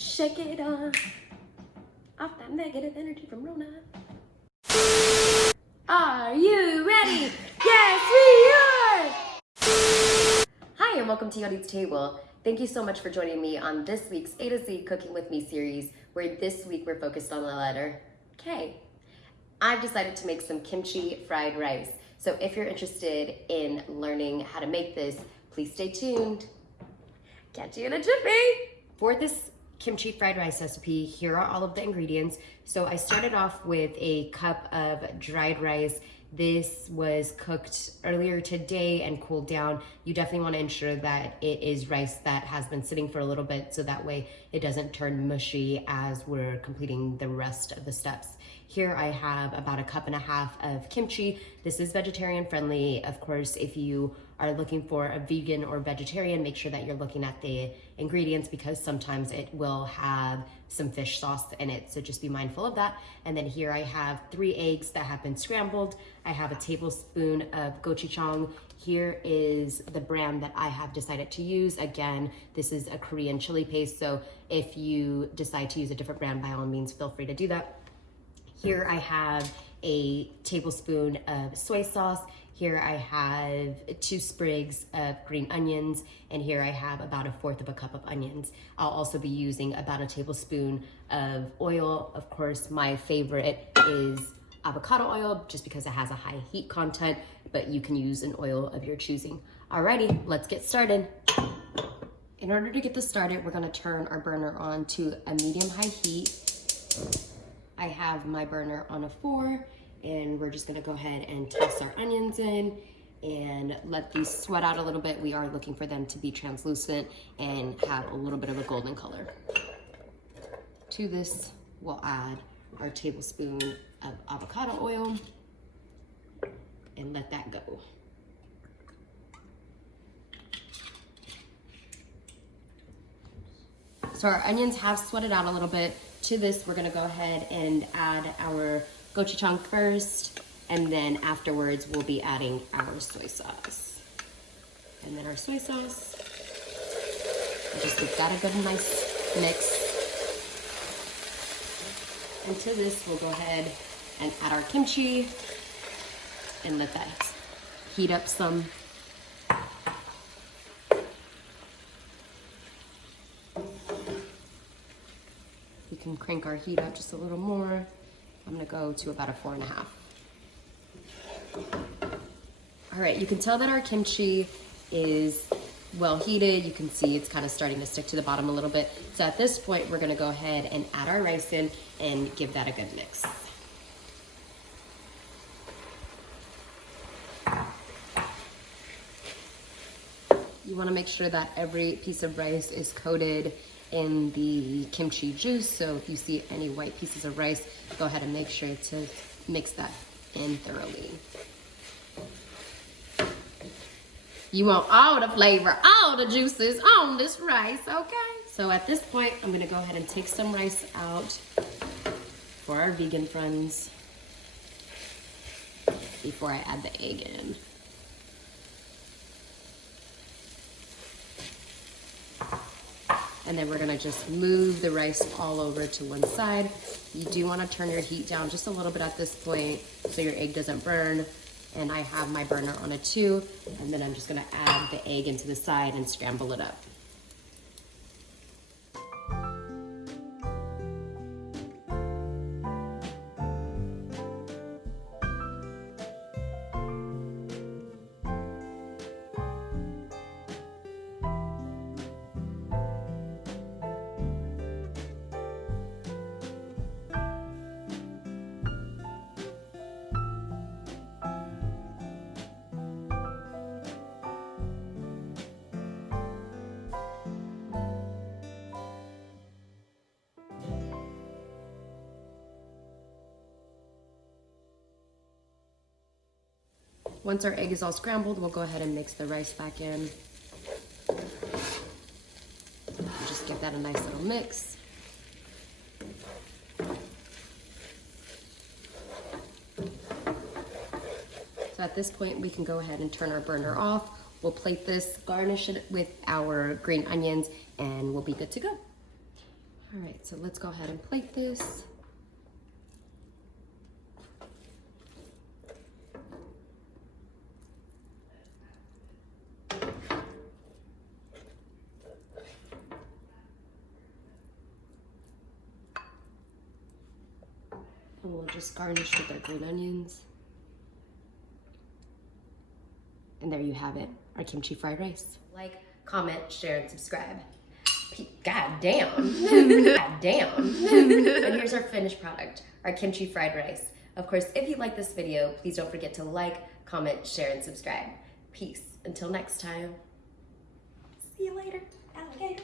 Shake it off that negative energy from Rona. Are you ready? Yes, we are! Hi, and welcome to Yodi's Table. Thank you so much for joining me on this week's A to Z Cooking With Me series, where this week we're focused on the letter K. I've decided to make some kimchi fried rice. So if you're interested in learning how to make this, please stay tuned. Catch you in a jiffy. For this kimchi fried rice recipe, here are all of the ingredients. So I started off with a cup of dried rice. This was cooked earlier today and cooled down. You definitely want to ensure that it is rice that has been sitting for a little bit, so that way it doesn't turn mushy as we're completing the rest of the steps. Here I have about 1.5 cups of kimchi. This is vegetarian friendly. Of course, if you are looking for a vegan or vegetarian, make sure that you're looking at the ingredients, because sometimes it will have some fish sauce in it, so just be mindful of that. And then here I have 3 eggs that have been scrambled. I have a tablespoon of gochujang. Here is the brand that I have decided to use. Again, this is a Korean chili paste, so if you decide to use a different brand, by all means, feel free to do that. Here I have a tablespoon of soy sauce. Here I have 2 sprigs of green onions, and here I have about 1/4 cup of onions. I'll also be using about 1 tablespoon of oil. Of course, my favorite is avocado oil, just because it has a high heat content, but you can use an oil of your choosing. Alrighty, let's get started. In order to get this started, we're gonna turn our burner on to a medium-high heat. I have my burner on a 4, and we're just gonna go ahead and toss our onions in and let these sweat out a little bit. We are looking for them to be translucent and have a little bit of a golden color. To this, we'll add our tablespoon of avocado oil and let that go. So our onions have sweated out a little bit. To this, we're gonna go ahead and add our gochujang first, and then afterwards we'll be adding our soy sauce. And then our soy sauce, and just give that a good nice mix. And to this, we'll go ahead and add our kimchi and let that heat up some. We can crank our heat up just a little more. I'm gonna go to about 4.5. All right, you can tell that our kimchi is well heated. You can see it's kind of starting to stick to the bottom a little bit. So at this point, we're gonna go ahead and add our rice in and give that a good mix. You wanna make sure that every piece of rice is coated in the kimchi juice, so if you see any white pieces of rice, go ahead and make sure to mix that in thoroughly. You want all the flavor, all the juices on this rice, okay? So at this point, I'm gonna go ahead and take some rice out for our vegan friends before I add the egg in. And then we're gonna just move the rice all over to one side. You do wanna turn your heat down just a little bit at this point so your egg doesn't burn. And I have my burner on a 2, and then I'm just gonna add the egg into the side and scramble it up. Once our egg is all scrambled, we'll go ahead and mix the rice back in. Just give that a nice little mix. So at this point, we can go ahead and turn our burner off. We'll plate this, garnish it with our green onions, and we'll be good to go. All right, so let's go ahead and plate this. And we'll just garnish with our green onions. And there you have it, our kimchi fried rice. Like, comment, share, and subscribe. God damn. God damn. And here's our finished product, our kimchi fried rice. Of course, if you like this video, please don't forget to like, comment, share, and subscribe. Peace. Until next time. See you later, alligator.